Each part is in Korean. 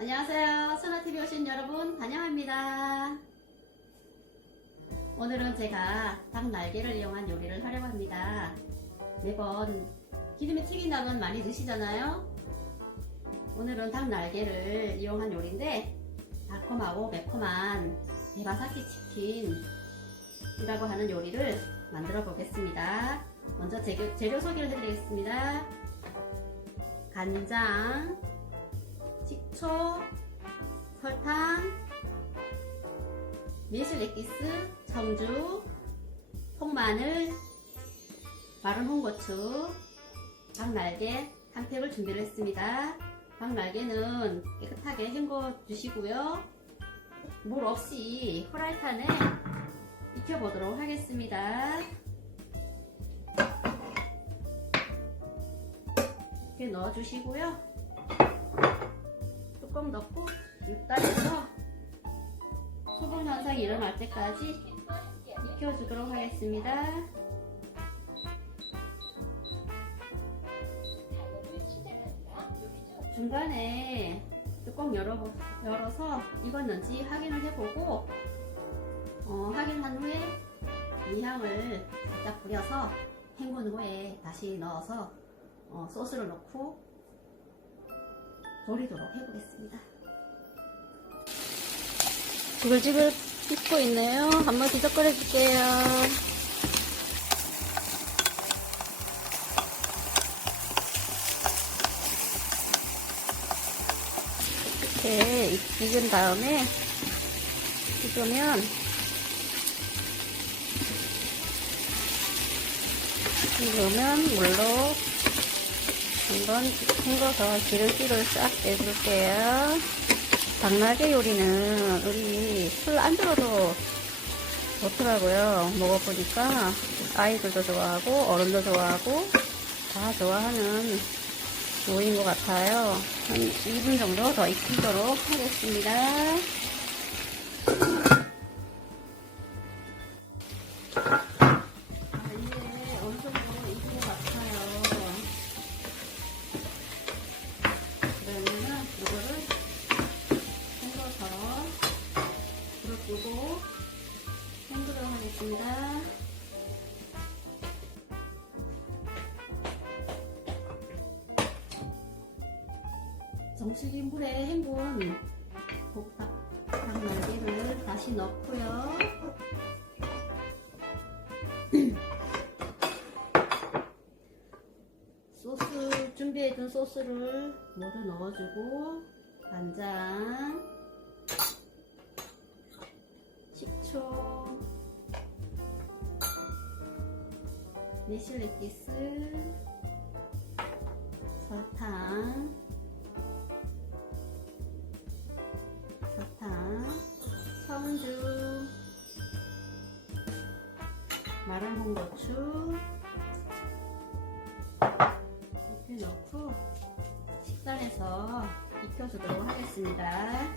안녕하세요. 선아TV 오신 여러분 환영합니다. 오늘은 제가 닭 날개를 이용한 요리를 하려고 합니다. 매번 기름에 튀긴 닭은 많이 드시잖아요. 오늘은 닭 날개를 이용한 요리인데 달콤하고 매콤한 대바사키 치킨이라고 하는 요리를 만들어 보겠습니다. 먼저 재료 소개를 해드리겠습니다. 간장, 식초, 설탕, 매실 액기스, 청주, 통마늘, 마른 홍고추, 닭날개 한 팩을 준비를 했습니다. 닭날개는 깨끗하게 헹궈 주시고요. 물 없이 프라이팬에 익혀보도록 하겠습니다. 이렇게 넣어주시고요. 뚜껑 덮고 6단에서 소금 현상이 일어날 때까지 익혀주도록 하겠습니다. 중간에 뚜껑 열어서 익었는지 확인을 해보고 확인한 후에 미향을 살짝 뿌려서 헹군 후에 다시 넣어서 소스를 넣고 졸이도록 해보겠습니다. 지글지글 익고 있네요. 한번 뒤적거려 줄게요. 이렇게 익은 다음에 익으면 물로 한번 헹궈서 기름기를 싹 빼줄게요. 닭날개 요리는 우리 술 안주로도 좋더라고요. 먹어보니까 아이들도 좋아하고 어른도 좋아하고 다 좋아하는 요리인 것 같아요. 한 2분 정도 더 익히도록 하겠습니다. 이제 어느 정도 익은 것 같아요. 그러면은 이거를 헹궈서 불을 끄고 헹구도록 하겠습니다. 정수기 물에 헹군 닭날개를 다시 넣고요. 소스 준비해둔 소스를 모두 넣어주고 간장, 식초, 매실 액기스, 설탕, 청주, 마른 홍고추 이렇게 넣고 식단해서 익혀주도록 하겠습니다.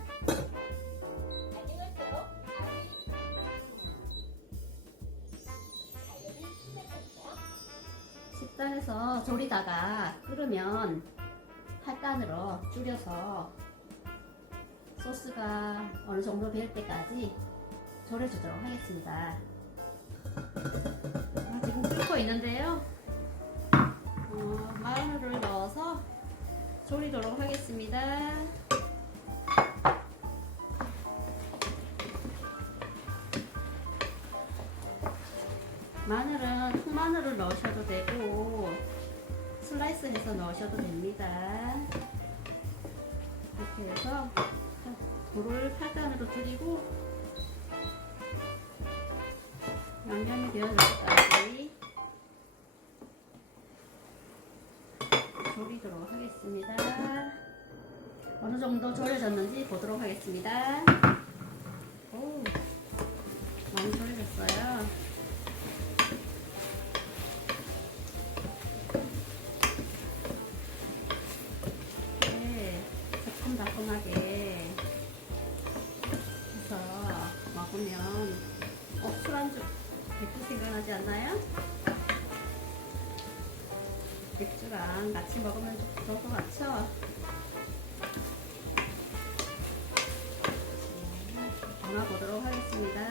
식단해서 졸이다가 끓으면 8단으로 줄여서 소스가 어느 정도 될 때까지 졸여주도록 하겠습니다. 지금 끓고 있는데요. 마늘을 넣어서 졸이도록 하겠습니다. 마늘은 통마늘을 넣으셔도 되고 슬라이스 해서 넣으셔도 됩니다. 이렇게 해서 불을 8단으로 줄이고 양념이 되어질 때까지 졸이도록 하겠습니다. 어느 정도 졸여졌는지 보도록 하겠습니다. 오, 많이 졸여졌어요. 네, 새콤달콤하게 해서 먹으면 술안주 맥주 생각나지 않나요? 맥주랑 같이 먹으면 좋을 것 같죠? 담아 보도록 하겠습니다.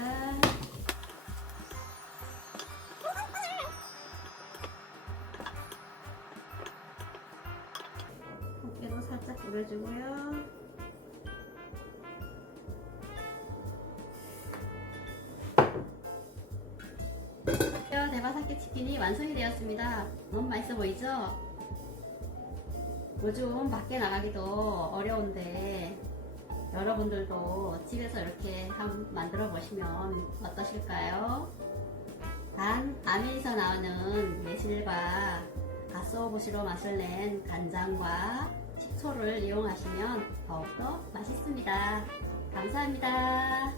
꽃게도 살짝 뿌려주고요. 대바사케 치킨이 완성이 되었습니다. 너무 맛있어 보이죠? 요즘 밖에 나가기도 어려운데 여러분들도 집에서 이렇게 한번 만들어 보시면 어떠실까요? 단 아미에서 나오는 매실과 가쓰오부시로 맛을 낸 간장과 식초를 이용하시면 더욱더 맛있습니다. 감사합니다.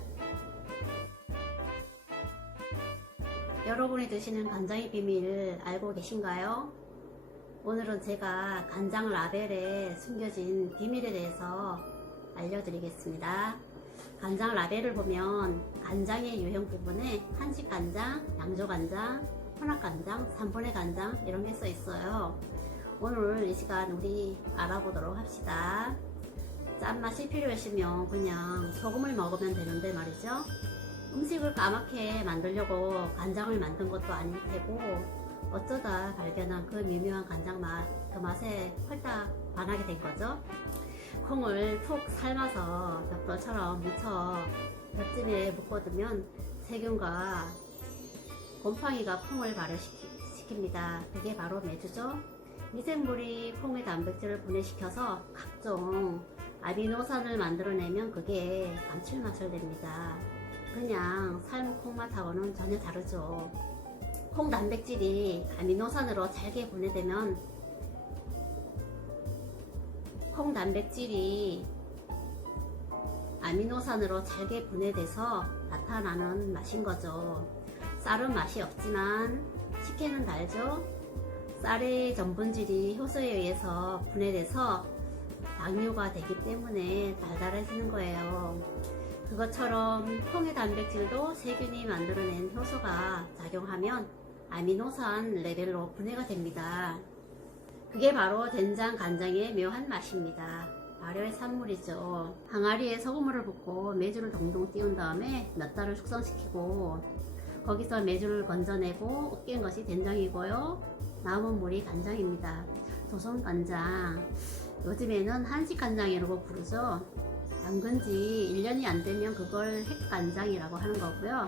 여러분이 드시는 간장의 비밀 알고 계신가요? 오늘은 제가 간장 라벨에 숨겨진 비밀에 대해서 알려드리겠습니다. 간장 라벨을 보면 간장의 유형 부분에 한식 간장, 양조 간장, 혼합 간장, 3분의 간장 이런 게 써 있어요. 오늘 이 시간 우리 알아보도록 합시다. 짠맛이 필요하시면 그냥 소금을 먹으면 되는데 말이죠. 음식을 까맣게 만들려고 간장을 만든 것도 아닐 테고 어쩌다 발견한 그 미묘한 간장 맛, 그 맛에 홀딱 반하게 된 거죠. 콩을 푹 삶아서 벽돌처럼 묻혀 벽찜에 묶어두면 세균과 곰팡이가 콩을 발효시킵니다. 그게 바로 메주죠. 미생물이 콩의 단백질을 분해시켜서 각종 아미노산을 만들어내면 그게 감칠맛을 냅니다. 그냥 삶은 콩맛하고는 전혀 다르죠. 콩 단백질이 아미노산으로 잘게 분해되면 콩 단백질이 아미노산으로 잘게 분해돼서 나타나는 맛인 거죠. 쌀은 맛이 없지만 식혜는 달죠. 쌀의 전분질이 효소에 의해서 분해돼서 당류가 되기 때문에 달달해지는 거예요. 그것처럼 콩의 단백질도 세균이 만들어낸 효소가 작용하면 아미노산 레벨로 분해가 됩니다. 그게 바로 된장, 간장의 묘한 맛입니다. 발효의 산물이죠. 항아리에 소금물을 붓고 메주를 동동 띄운 다음에 몇 달을 숙성시키고 거기서 메주를 건져내고 으깬 것이 된장이고요. 남은 물이 간장입니다. 조선 간장, 요즘에는 한식 간장이라고 부르죠. 담근 지 1년이 안 되면 그걸 핵간장이라고 하는 거고요.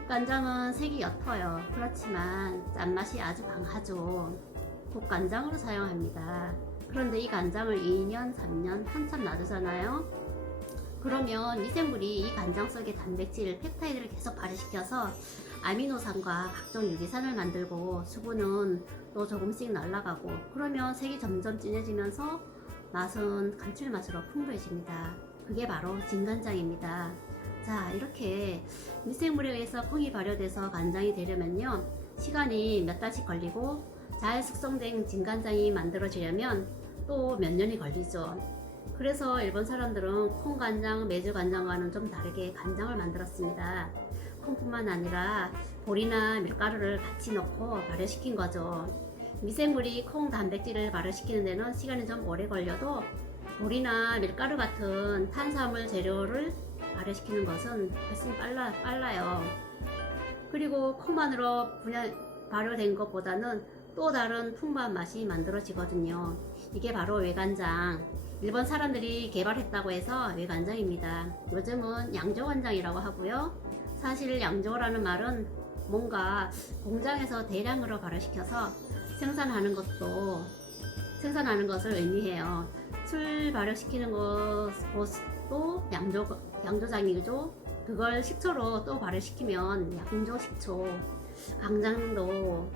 핵간장은 색이 옅어요. 그렇지만 짠맛이 아주 강하죠. 국간장으로 사용합니다. 그런데 이 간장을 2년, 3년 한참 놔두잖아요. 그러면 미생물이 이 간장 속의 단백질, 펩타이드를 계속 발효시켜서 아미노산과 각종 유기산을 만들고 수분은 또 조금씩 날아가고 그러면 색이 점점 진해지면서 맛은 감칠맛으로 풍부해집니다. 그게 바로 진간장입니다. 자, 이렇게 미생물에 의해서 콩이 발효돼서 간장이 되려면요 시간이 몇 달씩 걸리고 잘 숙성된 진간장이 만들어지려면 또 몇 년이 걸리죠. 그래서 일본 사람들은 콩간장, 메주간장과는 좀 다르게 간장을 만들었습니다. 콩뿐만 아니라 보리나 밀가루를 같이 넣고 발효시킨 거죠. 미생물이 콩 단백질을 발효시키는 데는 시간이 좀 오래 걸려도 보리나 밀가루 같은 탄수화물 재료를 발효시키는 것은 훨씬 빨라요. 그리고 콩만으로 발효된 것보다는 또 다른 풍부한 맛이 만들어지거든요. 이게 바로 외간장. 일본 사람들이 개발했다고 해서 외간장입니다. 요즘은 양조간장이라고 하고요. 사실 양조라는 말은 뭔가 공장에서 대량으로 발효시켜서 생산하는 것을 의미해요. 술 발효시키는 것도 양조장이죠. 그걸 식초로 또 발효시키면 양조식초. 간장도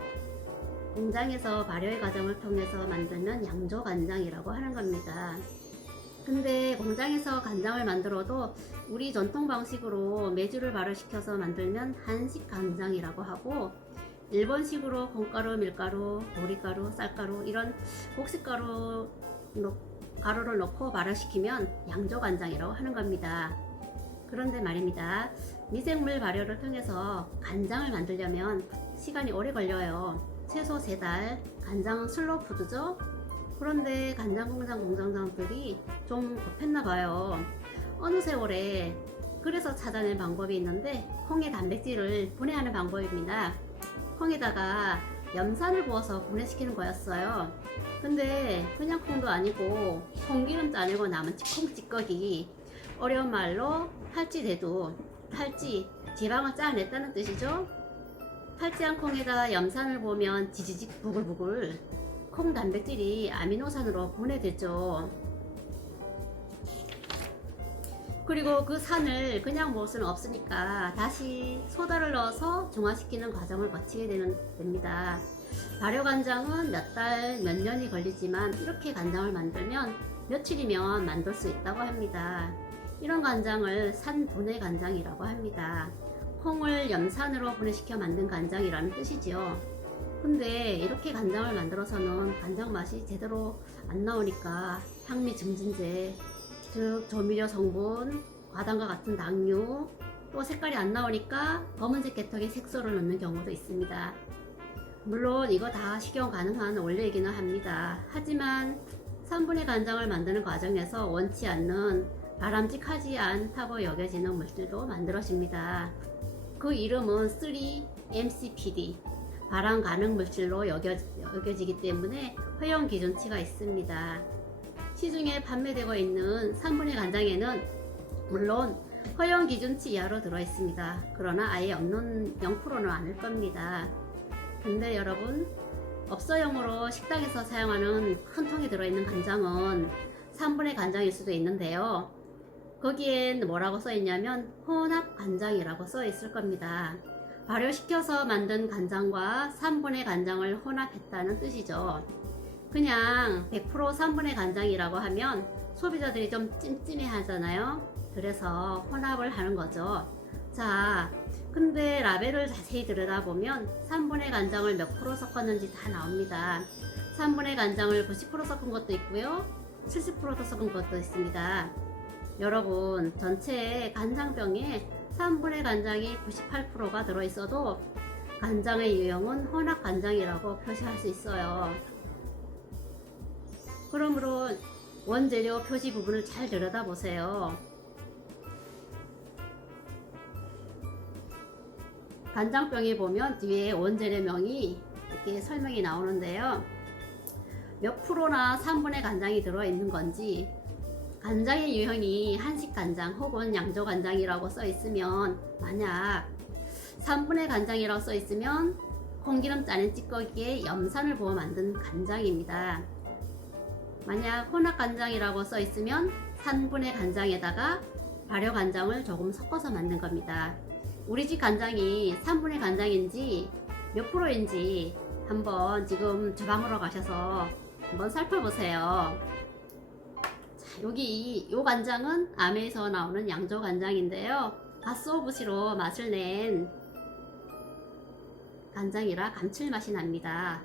공장에서 발효의 과정을 통해서 만들면 양조간장이라고 하는 겁니다. 근데 공장에서 간장을 만들어도 우리 전통 방식으로 메주를 발효시켜서 만들면 한식 간장이라고 하고 일본식으로 콩가루, 밀가루, 보리가루, 쌀가루 이런 곡식가루를 넣고 발효시키면 양조간장이라고 하는 겁니다. 그런데 말입니다. 미생물 발효를 통해서 간장을 만들려면 시간이 오래 걸려요. 최소 3달. 간장은 슬로푸드죠. 그런데 간장 공장들이 좀 급했나 봐요. 어느 세월에 그래서 찾아낸 방법이 있는데 콩의 단백질을 분해하는 방법입니다. 콩에다가 염산을 부어서 분해시키는 거였어요. 근데 그냥 콩도 아니고 콩기름 짜내고 남은 콩 찌꺼기, 어려운 말로 탈지대도, 탈지, 지방을 짜냈다는 뜻이죠. 탈지한 콩에다가 염산을 부으면 지지직 부글부글 콩 단백질이 아미노산으로 분해되죠. 그리고 그 산을 그냥 먹을 수는 없으니까 다시 소다를 넣어서 중화시키는 과정을 거치게 됩니다. 발효 간장은 몇 달, 몇 년이 걸리지만 이렇게 간장을 만들면 며칠이면 만들 수 있다고 합니다. 이런 간장을 산분해 간장이라고 합니다. 콩을 염산으로 분해시켜 만든 간장이라는 뜻이지요. 근데 이렇게 간장을 만들어서는 간장 맛이 제대로 안 나오니까 향미 증진제, 즉 조미료 성분, 과당과 같은 당류, 또 색깔이 안 나오니까 검은색 계통의 색소를 넣는 경우도 있습니다. 물론 이거 다 식용 가능한 원료이기는 합니다. 하지만 3분의 간장을 만드는 과정에서 원치 않는 바람직하지 않다고 여겨지는 물질도 만들어집니다. 그 이름은 3-MCPD, 발암 가능 물질로 여겨지기 때문에 허용 기준치가 있습니다. 시중에 판매되고 있는 3분의 간장에는 물론 허용 기준치 이하로 들어있습니다. 그러나 아예 없는 0%는 아닐 겁니다. 근데 여러분, 업소용으로 식당에서 사용하는 큰 통에 들어있는 간장은 3분의 간장일 수도 있는데요. 거기엔 뭐라고 써있냐면 혼합 간장이라고 써있을 겁니다. 발효시켜서 만든 간장과 3분의 간장을 혼합했다는 뜻이죠. 그냥 100% 3분의 간장이라고 하면 소비자들이 좀 찜찜해 하잖아요. 그래서 혼합을 하는 거죠. 자, 근데 라벨을 자세히 들여다보면 3분의 간장을 몇 프로 섞었는지 다 나옵니다. 3분의 간장을 90% 섞은 것도 있고요, 70%도 섞은 것도 있습니다. 여러분, 전체 간장병에 3분의 간장이 98%가 들어있어도 간장의 유형은 혼합 간장이라고 표시할 수 있어요. 그러므로 원재료 표시 부분을 잘 들여다보세요. 간장병에 보면 뒤에 원재료명이 이렇게 설명이 나오는데요. 몇 프로나 3분의 간장이 들어있는 건지, 간장의 유형이 한식 간장 혹은 양조 간장이라고 써 있으면, 만약 3분의 간장이라고 써 있으면 콩기름 짜낸 찌꺼기에 염산을 부어 만든 간장입니다. 만약 혼합 간장이라고 써 있으면 3분의 간장에다가 발효 간장을 조금 섞어서 만든 겁니다. 우리 집 간장이 3분의 간장인지 몇 프로인지 한번 지금 주방으로 가셔서 한번 살펴보세요. 자, 여기 이 간장은 아메에서 나오는 양조 간장인데요, 갓소부시로 맛을 낸 간장이라 감칠맛이 납니다.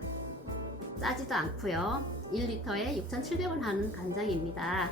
짜지도 않고요. 1리터에 6,700원 하는 간장입니다.